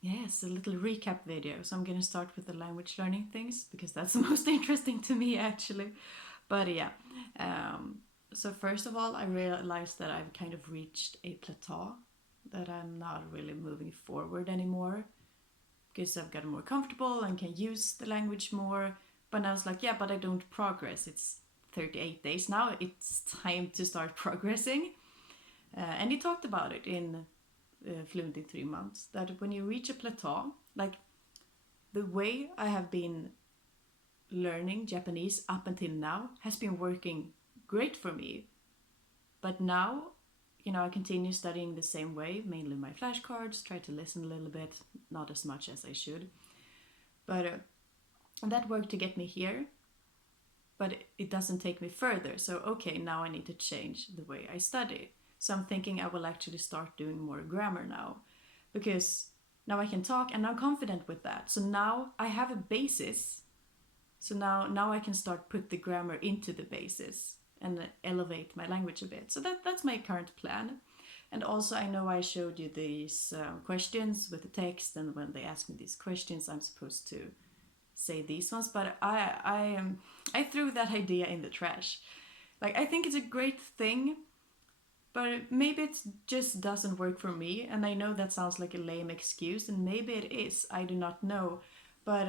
Yes, a little recap video. So I'm gonna start with the language learning things because that's the most interesting to me actually. But yeah, um, so first of all, I realized that I've kind of reached a plateau, that I'm not really moving forward anymore because I've gotten more comfortable and can use the language more. But I was like, yeah, but I don't progress. It's 38 days now. It's time to start progressing. And he talked about it in Fluent in 3 months, that when you reach a plateau, like the way I have been learning Japanese up until now has been working great for me. But now, I continue studying the same way, mainly my flashcards, try to listen a little bit, not as much as I should. But that worked to get me here, but it doesn't take me further. So, okay, now I need to change the way I study. So I'm thinking I will actually start doing more grammar now because now I can talk and I'm confident with that. So now I have a basis. So now I can start put the grammar into the basis and elevate my language a bit. So that's my current plan. And also I know I showed you these questions with the text, and when they ask me these questions, I'm supposed to say these ones. But I threw that idea in the trash. Like I think it's a great thing, but maybe it just doesn't work for me. And I know that sounds like a lame excuse, and maybe it is. I do not know, but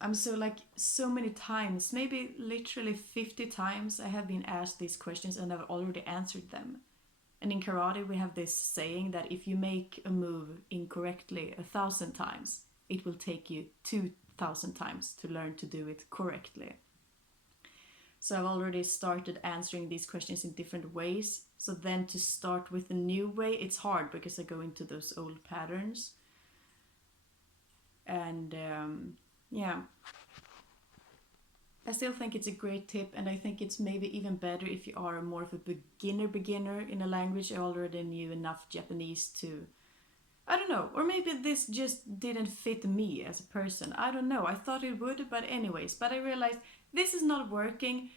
I'm so like so many times, maybe literally 50 times, I have been asked these questions and I've already answered them. And in karate, we have this saying that if you make a move incorrectly 1,000 times, it will take you 2,000 times to learn to do it correctly. So I've already started answering these questions in different ways. So then to start with a new way, it's hard because I go into those old patterns. And yeah, I still think it's a great tip, and I think it's maybe even better if you are more of a beginner in a language. I already knew enough Japanese to, I don't know, or maybe this just didn't fit me as a person. I don't know. I thought it would, but anyways, but I realized this is not working.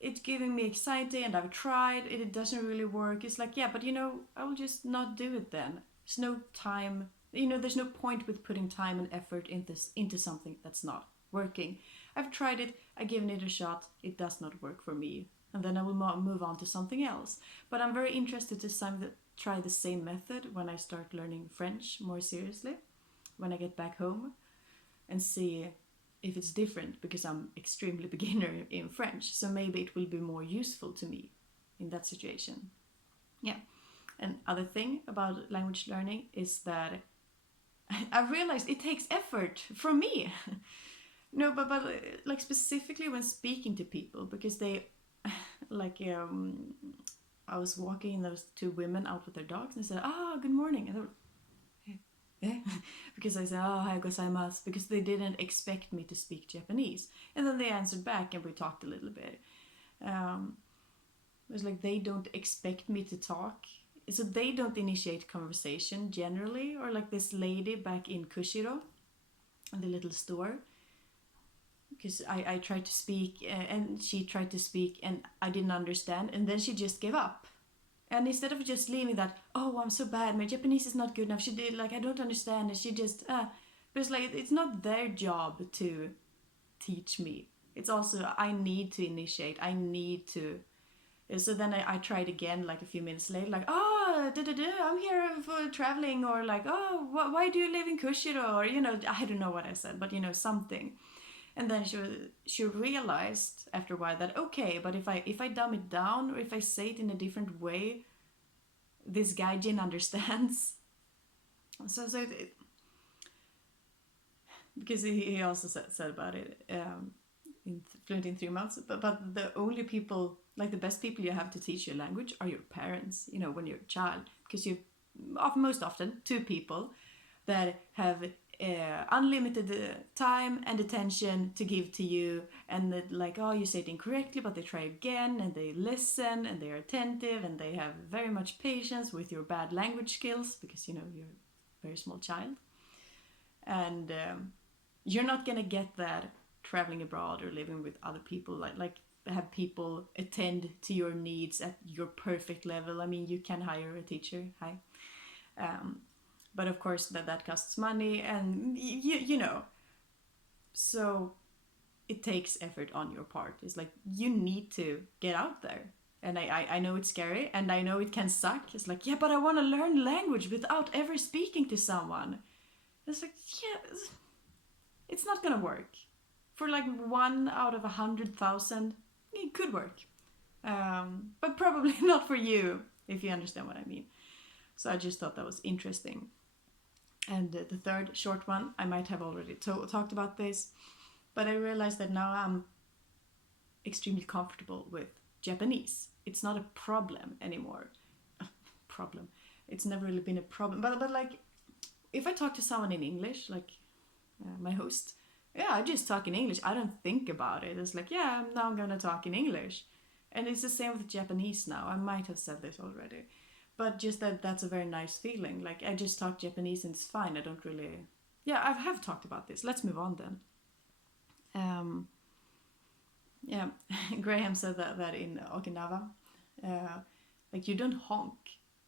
It's giving me anxiety, and I've tried it. It doesn't really work. It's like, yeah, but I will just not do it then. There's no time. There's no point with putting time and effort into something that's not working. I've tried it. I've given it a shot. It does not work for me, and then I will move on to something else. But I'm very interested to try the same method when I start learning French more seriously, when I get back home, and see if it's different, because I'm extremely beginner in French. So maybe it will be more useful to me in that situation. Yeah. And other thing about language learning is that I've realized it takes effort from me. No, but like specifically when speaking to people, because they like I was walking and there was two women out with their dogs, and they said, "Ah, good morning," and they were, eh? Because I said, "Oh, hi gozaimasu," because they didn't expect me to speak Japanese, and then they answered back, and we talked a little bit. Um, it was like they don't expect me to talk, so they don't initiate conversation generally. Or like this lady back in Kushiro, in the little store, because I tried to speak and she tried to speak and I didn't understand, and then she just gave up. And instead of just leaving that, oh, I'm so bad, my Japanese is not good enough, she did like, I don't understand, and she just but it's like it's not their job to teach me. It's also I need to initiate, I need to. So then I tried again like a few minutes later, like, oh, I'm here for traveling, or like, oh, why do you live in Kushiro, or I don't know what I said, but something. And then she realized after a while that, okay, but if I dumb it down, or if I say it in a different way, this gaijin understands. So because he also said about it in Fluent in 3 months. But the only people, like the best people you have to teach your language are your parents. When you're a child, because you most often two people that have unlimited time and attention to give to you, and that, like, oh, you say it incorrectly, but they try again, and they listen, and they're attentive, and they have very much patience with your bad language skills, because you're a very small child. And you're not gonna get that traveling abroad or living with other people, like have people attend to your needs at your perfect level. I mean, you can hire a teacher, hi, um, But of course that costs money, and you know, so it takes effort on your part. It's like you need to get out there. And I know it's scary and I know it can suck. It's like, yeah, but I want to learn language without ever speaking to someone. It's like, yeah, it's not gonna work. For like 1 out of 100,000, it could work. But probably not for you, if you understand what I mean. So I just thought that was interesting. And the third short one, I might have already talked about this, but I realized that now I'm extremely comfortable with Japanese. It's not a problem anymore. Problem. It's never really been a problem. But like, if I talk to someone in English, like my host, yeah, I just talk in English. I don't think about it. It's like, yeah, now I'm gonna talk in English. And it's the same with Japanese now. I might have said this already. But just that's a very nice feeling. Like, I just talk Japanese and it's fine. I don't really... Yeah, I have talked about this. Let's move on then. Yeah, Graham said that in Okinawa. Like, you don't honk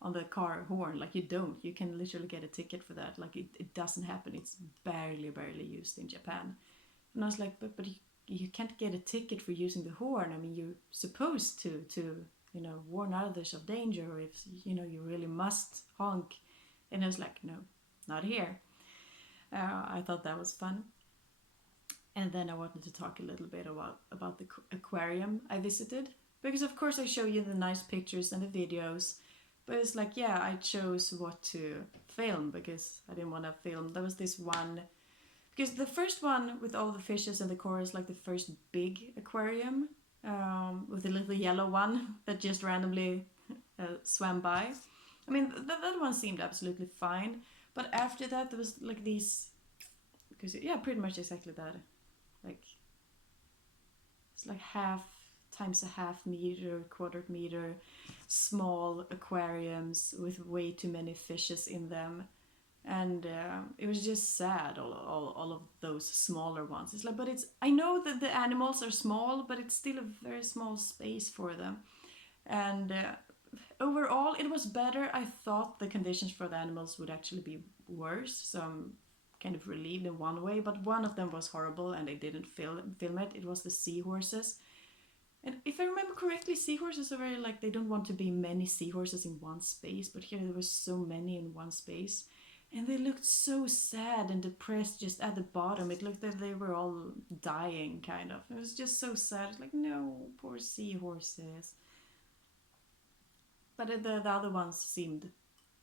on the car horn. Like, you don't. You can literally get a ticket for that. Like, it doesn't happen. It's barely used in Japan. And I was like, but you can't get a ticket for using the horn. I mean, you're supposed to you know, warn others of danger, or if, you know, you really must honk. And I was like, no, not here. I thought that was fun. And then I wanted to talk a little bit about the aquarium I visited. Because of course I show you the nice pictures and the videos. But it's like, yeah, I chose what to film because I didn't want to film. There was this one... Because the first one with all the fishes and the coral is like the first big aquarium. With the little yellow one that just randomly swam by. I mean, that one seemed absolutely fine. But after that, there was like these... Because, yeah, pretty much exactly that. Like, it's like half times a half meter, quarter meter, small aquariums with way too many fishes in them. And it was just sad, all of those smaller ones. It's like, but it's... I know that the animals are small, but it's still a very small space for them. And overall, it was better. I thought the conditions for the animals would actually be worse, so I'm kind of relieved in one way. But one of them was horrible, and they didn't film it. It was the seahorses. And if I remember correctly, seahorses are very like... They don't want to be many seahorses in one space, but here there were so many in one space. And they looked so sad and depressed just at the bottom. It looked like they were all dying, kind of. It was just so sad. It's like, no, poor seahorses. But the other ones seemed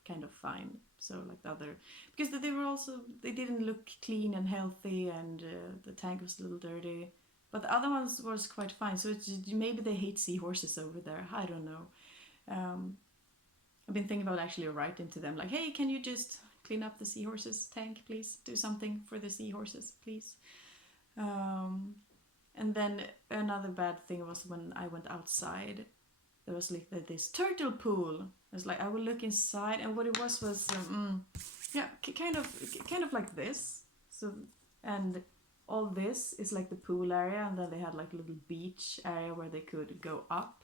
kind of fine. So, like the other... Because they were also... They didn't look clean and healthy, and the tank was a little dirty. But the other ones was quite fine. So it's just, maybe they hate seahorses over there. I don't know. I've been thinking about actually writing to them. Like, hey, can you just... clean up the seahorses tank, please. Do something for the seahorses, please. And then another bad thing was when I went outside, there was like this turtle pool. It was like, I would look inside, and what it was yeah, kind of like this. So, and all this is like the pool area, and then they had like a little beach area where they could go up.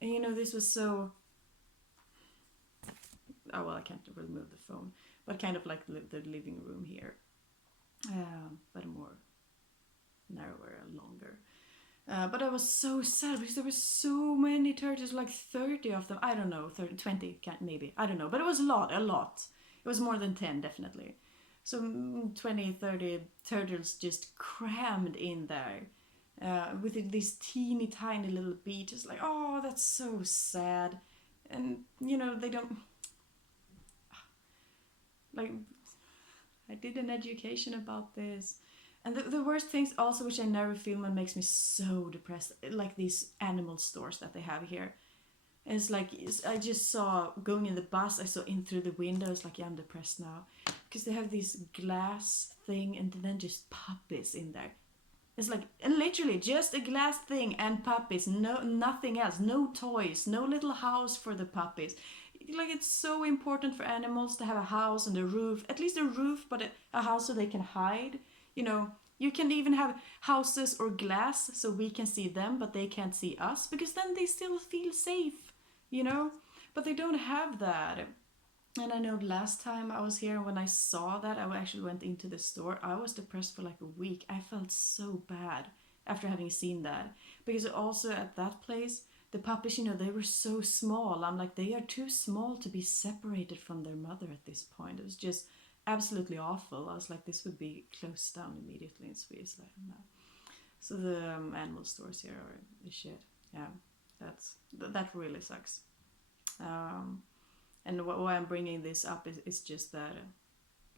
And you know, this was so... Oh well, I can't really move the phone. But kind of like the living room here, but more narrower and longer. But I was so sad because there were so many turtles, like 30 of them. I don't know, 30, 20 maybe. I don't know, but it was a lot. It was more than 10, definitely. So 20, 30 turtles just crammed in there with this teeny tiny little beach. It's like, oh, that's so sad. And, you know, they don't... Like, I did an education about this. And the worst things also, which I never film and makes me so depressed, like these animal stores that they have here. And it's like, I just saw, going in the bus, I saw in through the window, it's like, yeah, I'm depressed now. Because they have this glass thing and then just puppies in there. It's like, and literally just a glass thing and puppies, no, nothing else, no toys, no little house for the puppies. Like, it's so important for animals to have a house and a roof, at least a roof, but a house so they can hide. You know, you can even have houses or glass so we can see them, but they can't see us, because then they still feel safe, you know. But they don't have that. And I know last time I was here, when I saw that, I actually went into the store. I was depressed for like a week. I felt so bad after having seen that. Because also at that place, the puppies, they were so small. I'm like, they are too small to be separated from their mother at this point. It was just absolutely awful. I was like, this would be closed down immediately in Sweden. Like, no. So the animal stores here are shit. Yeah, that really sucks. Um, and why I'm bringing this up is just that,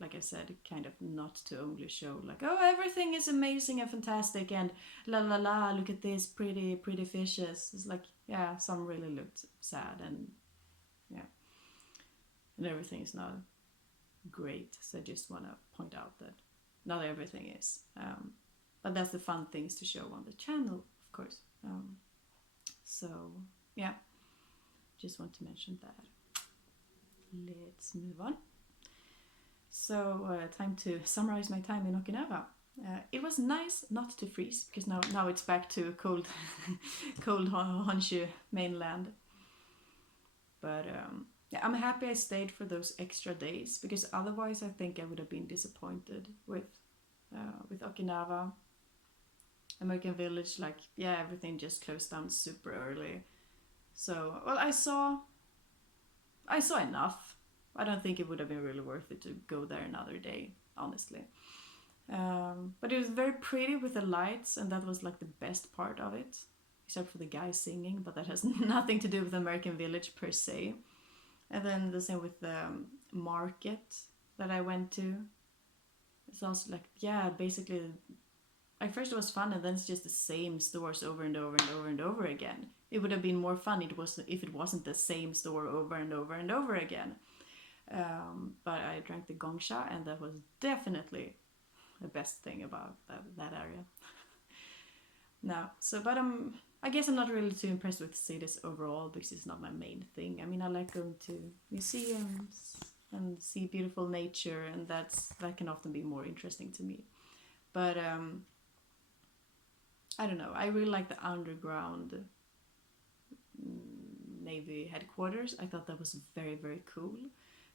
like I said, kind of not to only show like, oh, everything is amazing and fantastic and la la la, look at this pretty fishes. It's like, yeah, some really looked sad, and yeah, and everything is not great. So I just want to point out that not everything is. But that's the fun things to show on the channel, of course. So yeah, just want to mention that. Let's move on. So time to summarize my time in Okinawa. It was nice not to freeze, because now it's back to cold cold Honshu mainland. But yeah, I'm happy I stayed for those extra days, because otherwise I think I would have been disappointed with Okinawa. American Village, like, yeah, everything just closed down super early. So, well, I saw enough. I don't think it would have been really worth it to go there another day, honestly. But it was very pretty with the lights, and that was like the best part of it, except for the guy singing, but that has nothing to do with American Village per se. And then the same with the market that I went to. It's also like, yeah, basically, at first it was fun, and then it's just the same stores over and over and over and over again. It would have been more fun if it wasn't the same store over and over and over again. But I drank the gongsha, and that was definitely the best thing about that area. No, so but I guess I'm not really too impressed with cities overall, because it's not my main thing. I mean, I like going to museums and see beautiful nature, and that can often be more interesting to me. But I don't know. I really like the underground Navy headquarters. I thought that was very cool,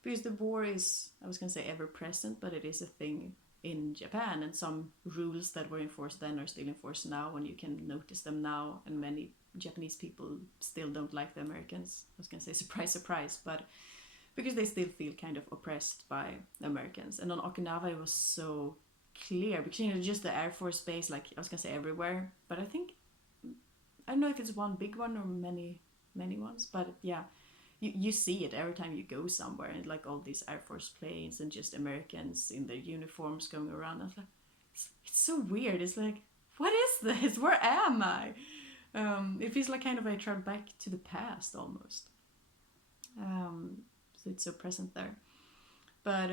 because the war is, I was gonna say ever present, but it is a thing in Japan, and some rules that were enforced then are still enforced now, and you can notice them now. And many Japanese people still don't like the Americans. I was gonna say surprise, surprise, but because they still feel kind of oppressed by the Americans. And on Okinawa, it was so clear, because just the Air Force base, like I was gonna say everywhere, but I don't know if it's one big one or many ones, but yeah, you see it every time you go somewhere, and like all these Air Force planes and just Americans in their uniforms going around. I was like, it's so weird. It's like, what is this? Where am I? It feels like kind of I traveled back to the past almost. So it's so present there. But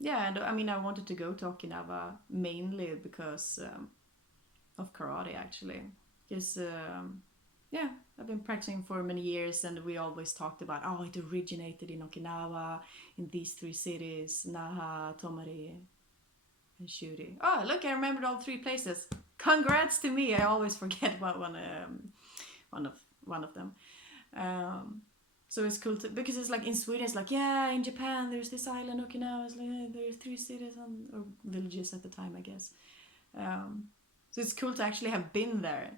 yeah, and I mean, I wanted to go to Okinawa mainly because of karate, actually. Because yeah, I've been practicing for many years, and we always talked about, oh, it originated in Okinawa, in these three cities, Naha, Tomari, and Shuri. Oh, look, I remembered all three places. Congrats to me! I always forget one of them. Um, so it's cool because it's like in Sweden, it's like, yeah, in Japan there's this island Okinawa. It's like, there are three cities or villages at the time, I guess. Um, so it's cool to actually have been there,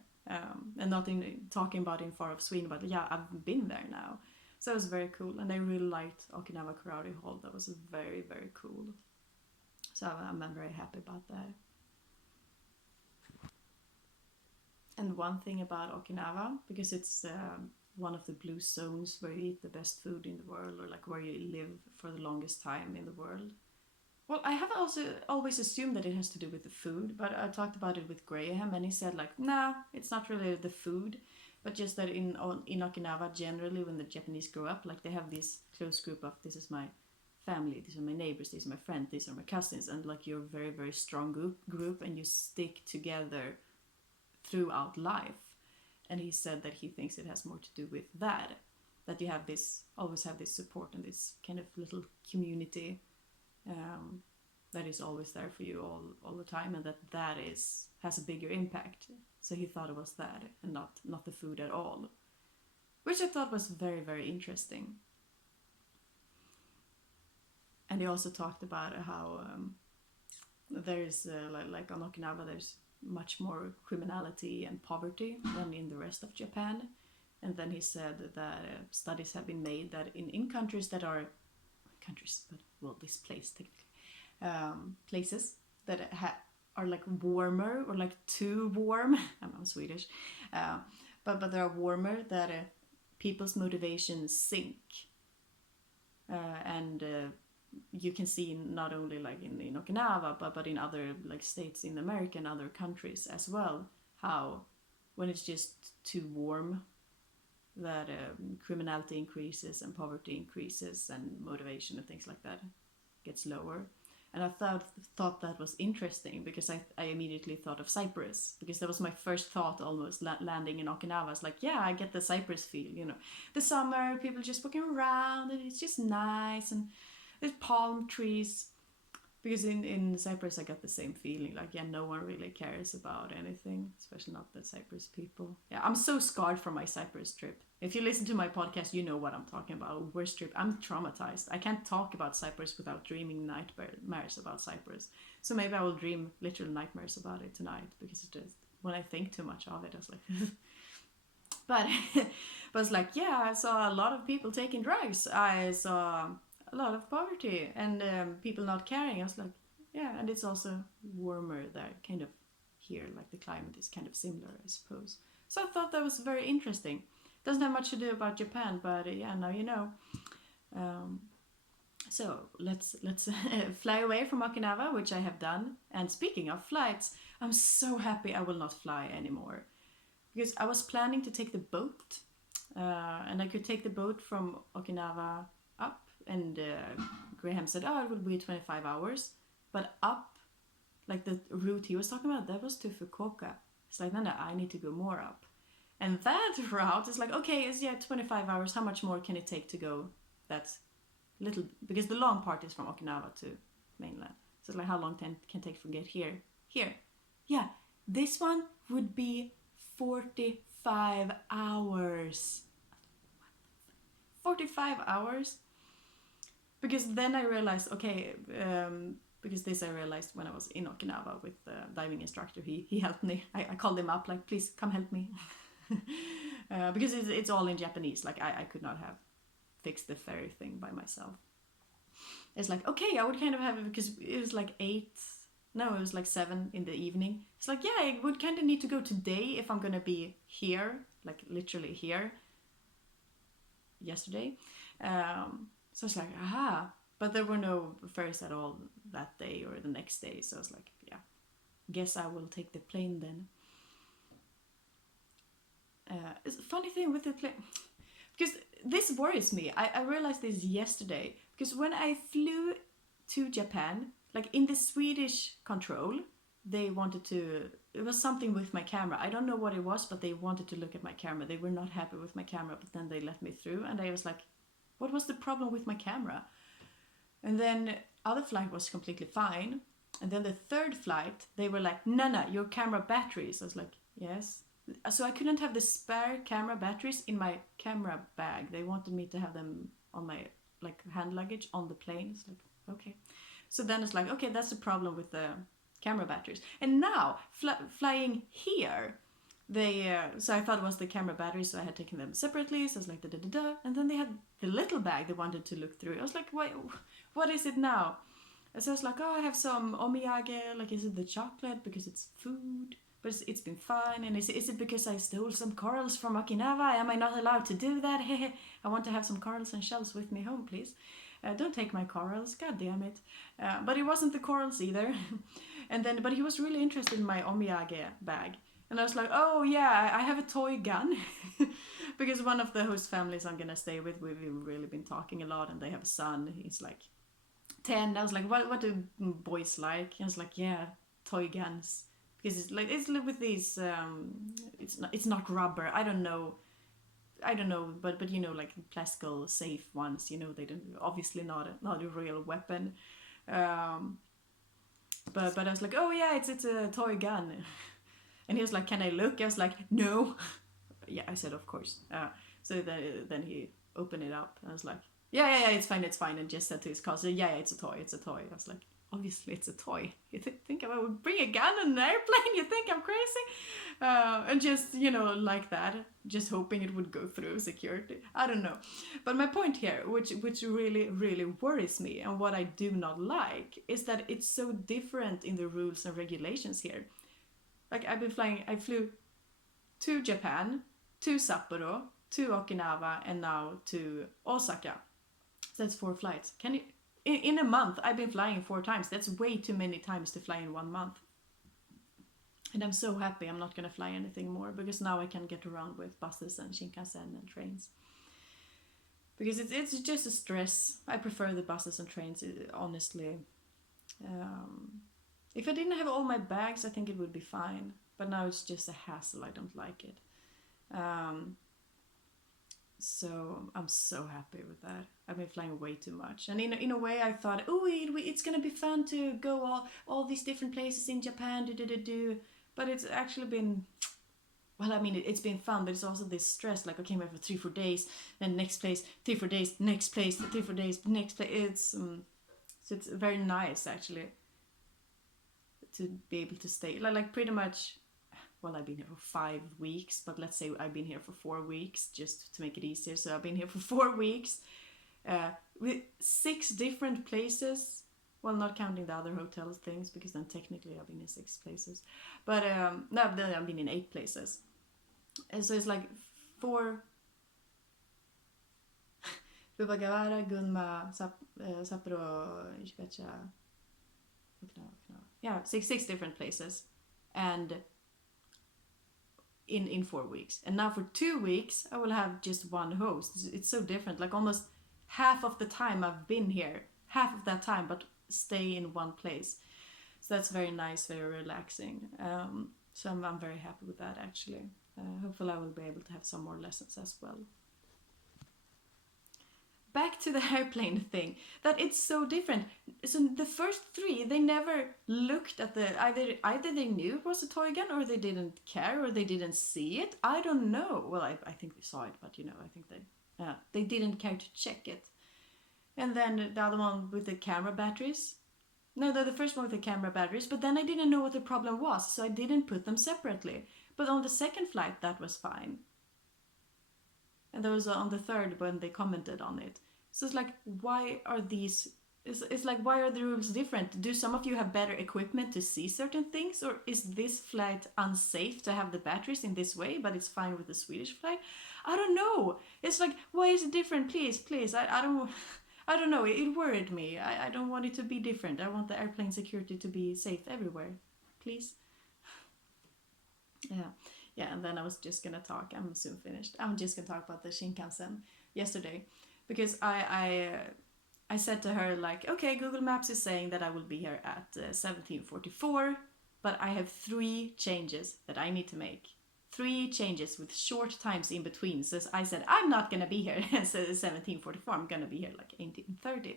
and not talking about in far off Sweden, but yeah, I've been there now. So it was very cool, and I really liked Okinawa Karate Hall. That was very cool. So I'm very happy about that. And one thing about Okinawa, because it's one of the blue zones where you eat the best food in the world, or like where you live for the longest time in the world. Well, I have also always assumed that it has to do with the food, but I talked about it with Graham, and he said like, nah, it's not really the food, but just that in Okinawa generally, when the Japanese grow up, like they have this close group of, this is my family, these are my neighbors, these are my friends, these are my cousins, and like you're a very strong group, and you stick together throughout life. And he said that he thinks it has more to do with that you have this, always have this support and this kind of little community, that is always there for you all the time, and that has a bigger impact. So he thought it was that, and not the food at all, which I thought was very interesting. And he also talked about how there's like on Okinawa there's much more criminality and poverty than in the rest of Japan. And then he said that studies have been made that in countries that are countries, but well, this place technically, places that are like warmer or like too warm. I'm Swedish, but they are warmer, that people's motivations sink, and you can see not only like in Okinawa, but in other like states in America and other countries as well, how when it's just too warm, that criminality increases and poverty increases and motivation and things like that gets lower. And I thought that was interesting because I immediately thought of Cyprus, because that was my first thought almost landing in Okinawa. It's like, yeah, I get the Cyprus feel, you know. The summer, people just walking around and it's just nice, and there's palm trees. Because in Cyprus I got the same feeling, like, yeah, no one really cares about anything, especially not the Cyprus people. Yeah, I'm so scarred from my Cyprus trip. If you listen to my podcast, you know what I'm talking about. Worst trip. I'm traumatized. I can't talk about Cyprus without dreaming nightmares about Cyprus. So maybe I will dream literal nightmares about it tonight, because it just, when I think too much of it, I was like... but it's like, yeah, I saw a lot of people taking drugs. I saw a lot of poverty and people not caring. I was like, yeah, and it's also warmer there, kind of here, like the climate is kind of similar, I suppose. So I thought that was very interesting. Doesn't have much to do about Japan, but yeah, now you know. So let's fly away from Okinawa, which I have done. And speaking of flights, I'm so happy I will not fly anymore, because I was planning to take the boat, and I could take the boat from Okinawa up, and Graham said, oh, it will be 25 hours, but up, like the route he was talking about, that was to Fukuoka. It's like, no, I need to go more up. And that route is like, okay, it's 25 hours. How much more can it take to go that little? Because the long part is from Okinawa to mainland. So it's like, how long can take from get here? Here. Yeah, this one would be 45 hours. 45 hours? Because then I realized, okay, because this I realized when I was in Okinawa with the diving instructor. He helped me. I called him up, like, please come help me. Because it's all in Japanese. Like, I could not have fixed the ferry thing by myself. It's like, okay, I would kind of have it, because it was like 7 in the evening. It's like, yeah, I would kind of need to go today if I'm gonna be here, like literally here, yesterday. So it's like, aha. But there were no ferries at all that day or the next day. So I was like, yeah, guess I will take the plane then. It's a funny thing with the plane, because this worries me. I realized this yesterday, because when I flew to Japan, like in the Swedish control, they wanted to, it was something with my camera. I don't know what it was, but they wanted to look at my camera. They were not happy with my camera, but then they let me through, and I was like, what was the problem with my camera? And then other flight was completely fine. And then the third flight, they were like, no, your camera batteries. I was like, yes. So I couldn't have the spare camera batteries in my camera bag. They wanted me to have them on my like hand luggage on the plane. It's like, okay. So then it's like, okay, that's the problem with the camera batteries. And now flying here, they so I thought it was the camera batteries, so I had taken them separately. So I was like, da. And then they had the little bag they wanted to look through. I was like, what is it now? And so I was like, oh, I have some omiyage. Like, is it the chocolate because it's food? But it's been fine. And is it because I stole some corals from Okinawa? Am I not allowed to do that? I want to have some corals and shells with me home, please. Don't take my corals, god damn it. But it wasn't the corals either. But he was really interested in my omiyage bag. And I was like, oh yeah, I have a toy gun. Because one of the host families I'm gonna stay with, we've really been talking a lot, and they have a son. He's like 10. I was like, what do boys like? And I was like, yeah, toy guns. Because it's with these, it's not rubber. I don't know, but you know, like plastical safe ones. You know, they don't, obviously not a real weapon. But I was like, oh yeah, it's a toy gun. And he was like, can I look? I was like, no. Yeah, I said, of course. So then he opened it up, and I was like, Yeah, it's fine. And just said to his cousin, yeah, it's a toy, it's a toy. I was like, obviously it's a toy. You think I would bring a gun on an airplane? You think I'm crazy? And just, like that, just hoping it would go through security. I don't know. But my point here, which really, really worries me, and what I do not like, is that it's so different in the rules and regulations here. Like I flew to Japan, to Sapporo, to Okinawa, and now to Osaka. That's 4 flights. Can you? In a month, I've been flying 4 times. That's way too many times to fly in 1 month. And I'm so happy I'm not gonna fly anything more, because now I can get around with buses and Shinkansen and trains. Because it's just a stress. I prefer the buses and trains, honestly. If I didn't have all my bags, I think it would be fine. But now it's just a hassle. I don't like it. So I'm so happy with that. I've been flying way too much, and in a way I thought, oh, it's gonna be fun to go all these different places in Japan, do. But it's actually been, well, I mean, it's been fun, but it's also this stress. Like, okay, I'm for 3-4 days, then next place, 3-4 days, next place, 3-4 days, next place. So it's very nice actually to be able to stay like pretty much. Well, I've been here for 5 weeks, but let's say I've been here for 4 weeks just to make it easier. So I've been here for 4 weeks with 6 different places. Well, not counting the other hotel things, because then technically I've been in 6 places. But no, I've been in 8 places. And so it's like 4. Bubagawara, Gunma, Sapporo, Ishikacha, Okinawa. Yeah, six different places. And in 4 weeks. And now for 2 weeks I will have just one host. It's so different. Like almost half of the time I've been here, half of that time, but stay in one place. So that's very nice, very relaxing. So I'm very happy with that actually. Hopefully I will be able to have some more lessons as well. Back to the airplane thing, that it's so different. So the first 3, they never looked at the, either they knew it was a toy gun, or they didn't care, or they didn't see it. I don't know. Well, I think they saw it, but I think they didn't care to check it. And then the other one with the camera batteries. No, the first one with the camera batteries, but then I didn't know what the problem was, so I didn't put them separately. But on the second flight, that was fine. And that was on the third when they commented on it. So it's like, why are these? It's like, why are the rules different? Do some of you have better equipment to see certain things, or is this flight unsafe to have the batteries in this way, but it's fine with the Swedish flight? I don't know. It's like, why is it different? Please, I don't know. It worried me. I don't want it to be different. I want the airplane security to be safe everywhere. Please. Yeah, and then I was just gonna talk. I'm soon finished. I'm just gonna talk about the Shinkansen yesterday, because I said to her, like, okay, Google Maps is saying that I will be here at 17:44, but I have 3 changes that I need to make. 3 changes with short times in between. So I said, I'm not gonna be here at 17:44. I'm gonna be here like 18:30.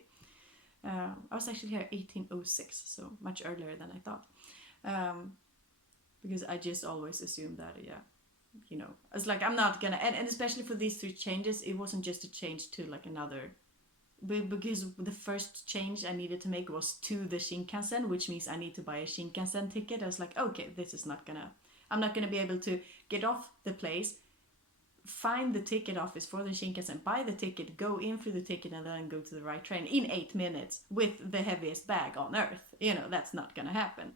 I was actually here 18:06, so much earlier than I thought. Because I just always assumed that, it's like, I'm not gonna, and especially for these 3 changes, it wasn't just a change to like another, because the first change I needed to make was to the Shinkansen, which means I need to buy a Shinkansen ticket. I was like, okay, I'm not gonna be able to get off the place, find the ticket office for the Shinkansen, buy the ticket, go in through the ticket, and then go to the right train in 8 minutes with the heaviest bag on earth. That's not gonna happen.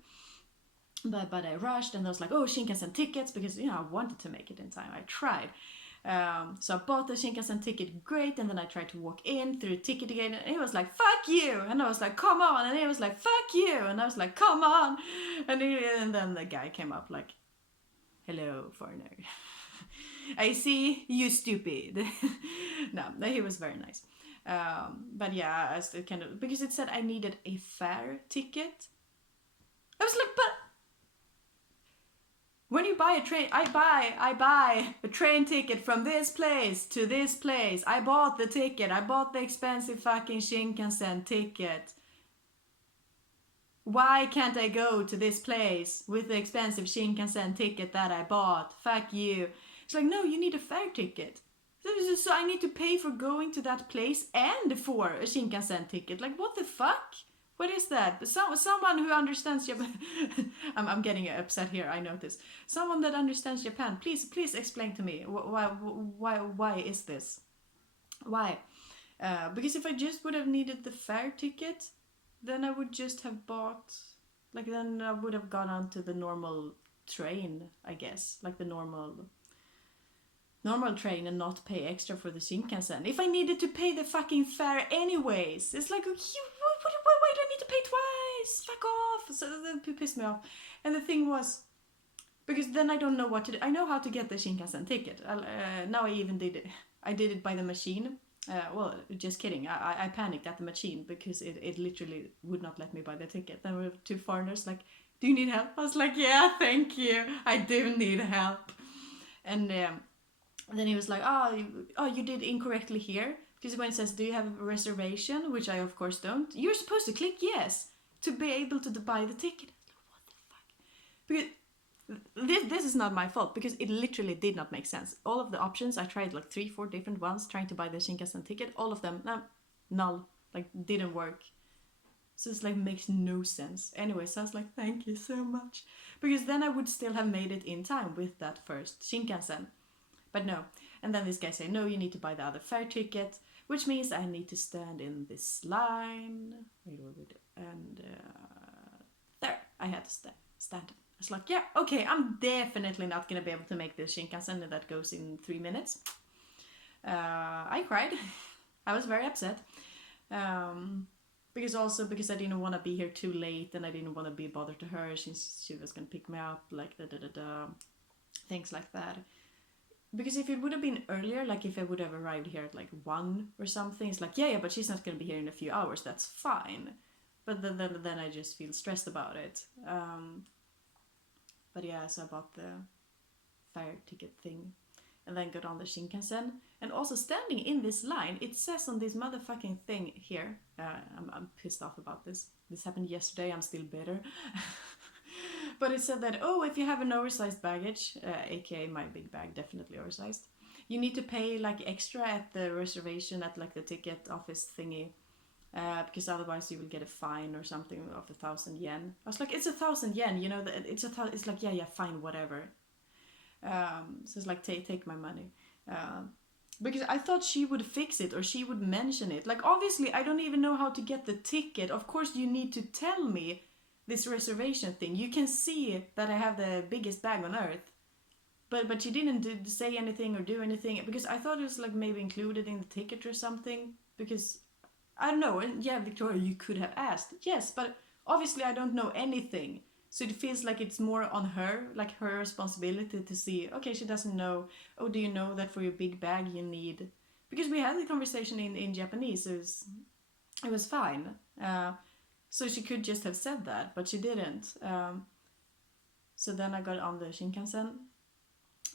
But I rushed, and I was like, oh, Shinkansen tickets, because I wanted to make it in time. I tried. So I bought the Shinkansen ticket, great, and then I tried to walk in through the ticket again, and it was like, fuck you, and I was like, come on, and it was like, fuck you, and I was like, come on, and then the guy came up like, hello, foreigner. I see you stupid. No, he was very nice. But yeah, I was kind of, because it said I needed a fare ticket. I was like, but when you buy a train, I buy a train ticket from this place to this place. I bought the ticket. I bought the expensive fucking Shinkansen ticket. Why can't I go to this place with the expensive Shinkansen ticket that I bought? Fuck you. It's like, no, you need a fare ticket. So I need to pay for going to that place and for a Shinkansen ticket. Like, what the fuck? What is that? Someone who understands Japan. I'm getting upset here. I notice. Someone that understands Japan. Please explain to me why is this? Why? Because if I just would have needed the fare ticket, then I would just have bought. Like, then I would have gone on to the normal train, I guess. Like the normal train and not pay extra for the Shinkansen. If I needed to pay the fucking fare anyways, it's like, why do I need to pay twice? Fuck off! So that pissed me off. And the thing was, because then I don't know what to do. I know how to get the Shinkansen ticket. Now I even did it. I did it by the machine. Well, just kidding. I panicked at the machine because it literally would not let me buy the ticket. There were two foreigners like, do you need help? I was like, yeah, thank you. I do need help. And then he was like, you did incorrectly here. Because when it says, do you have a reservation? Which I of course don't. You're supposed to click yes to be able to buy the ticket. What the fuck? Because this is not my fault, because it literally did not make sense. All of the options, I tried like 3-4 different ones trying to buy the Shinkansen ticket. All of them, null. Like, didn't work. So it's like, makes no sense. Anyway, so I was like, thank you so much. Because then I would still have made it in time with that first Shinkansen. But no. And then this guy said, no, you need to buy the other fare ticket, which means I need to stand in this line. Wait. And there, I had to stand. I was like, yeah, okay, I'm definitely not going to be able to make this Shinkansen that goes in 3 minutes. I cried. I was very upset. Because I didn't want to be here too late, and I didn't want to be bothered to her since she was going to pick me up, like things like that. Because if it would have been earlier, like if I would have arrived here at like 1 or something, it's like, yeah, but she's not going to be here in a few hours, that's fine. But then I just feel stressed about it. But yeah, so I bought the fare ticket thing and then got on the Shinkansen. And also standing in this line, it says on this motherfucking thing here, I'm pissed off about this. This happened yesterday, I'm still bitter. But it said that, if you have an oversized baggage, aka my big bag, definitely oversized, you need to pay like extra at the reservation at like the ticket office thingy, because otherwise you will get a fine or something of 1,000 yen. I was like, it's 1,000 yen, you know, it's like, yeah, fine, whatever. So it's like, take my money. Because I thought she would fix it or she would mention it. Like, obviously, I don't even know how to get the ticket. Of course, you need to tell me this reservation thing. You can see that I have the biggest bag on earth, but you didn't say anything or do anything, because I thought it was like maybe included in the ticket or something, because I don't know. And yeah, Victoria, you could have asked, yes, but obviously I don't know anything, so it feels like it's more on her, like her responsibility to see, okay, she doesn't know. Oh, do you know that for your big bag you need, because we had the conversation in Japanese, so it was fine. So she could just have said that, but she didn't. So then I got on the Shinkansen,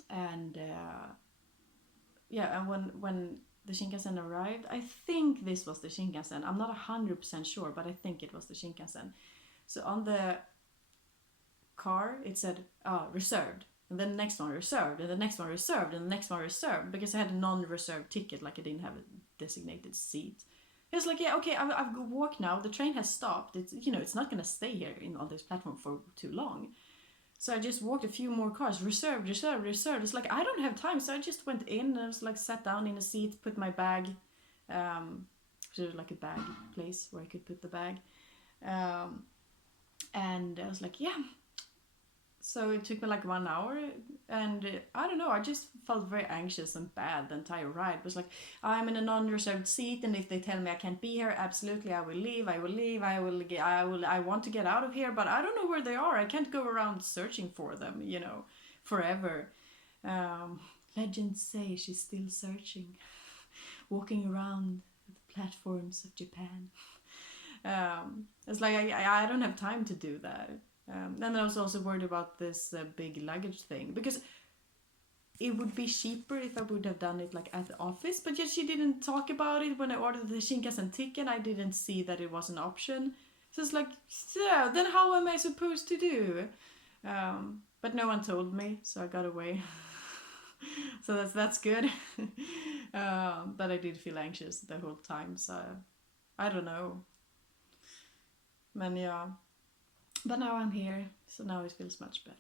and and when the Shinkansen arrived, I think this was the Shinkansen. I'm not 100% sure, but I think it was the Shinkansen. So on the car, it said, reserved. And then the next one reserved, and the next one reserved, and the next one reserved, because I had a non-reserved ticket, like I didn't have a designated seat. It's like, yeah, okay, I've walked now. The train has stopped. It's, you know, it's not going to stay here on this platform for too long. So I just walked a few more cars. Reserved. It's like, I don't have time. So I just went in and I was like, sat down in a seat, put my bag. So like a bag place where I could put the bag. And I was like, yeah. So it took me like 1 hour, and I don't know, I just felt very anxious and bad the entire ride. It was like, I'm in a non-reserved seat, and if they tell me I can't be here, absolutely I will leave. I want to get out of here, but I don't know where they are. I can't go around searching for them, you know, forever. Legends say she's still searching, walking around the platforms of Japan. It's like, I don't have time to do that. Then I was also worried about this big luggage thing, because it would be cheaper if I would have done it like at the office, but yet she didn't talk about it when I ordered the Shinkansen ticket. I didn't see that it was an option. So it's like, so then how am I supposed to do? But no one told me, so I got away. So that's good. But I did feel anxious the whole time. So I don't know. Man, yeah. But now I'm here, so now it feels much better.